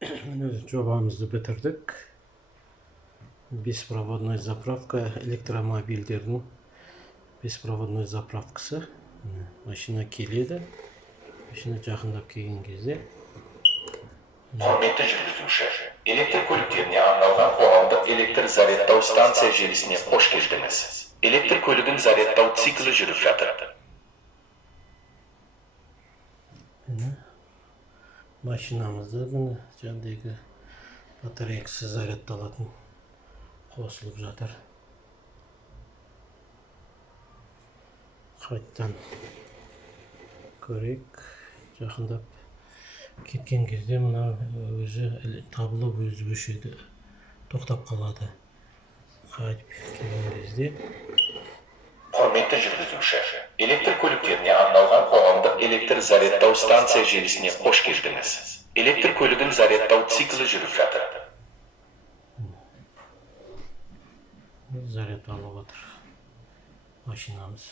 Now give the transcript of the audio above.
Жобамызды бітірдік. Беспроводной заправка электромобильдердің беспроводной заправкасы. Машина келеді. Машина жақындап келген кезде. Құрметті жүргізуші, электр көліктеріне арналған қоғамдық электр зарядтау станция желісіне қош келдіңіз. Электр көлігін зарядтау циклі жүріп жатыр. Машинамызда жаңдегі батарейкасы зарядталатын қосылып жатыр. Қайттан көрек, жақындап кеткен кезде мына өзі табылып өзі өшеді, тоқтап қалады. Қайтып келген кезде. Құрметті жүргізуші, электр көліктеріне арналған қоғамдық электр зарядтау станция желісіне қош келдіңіз. Электр көлігін зарядтау циклі жүріп жатыр. Заряд алып отыр машинамыз.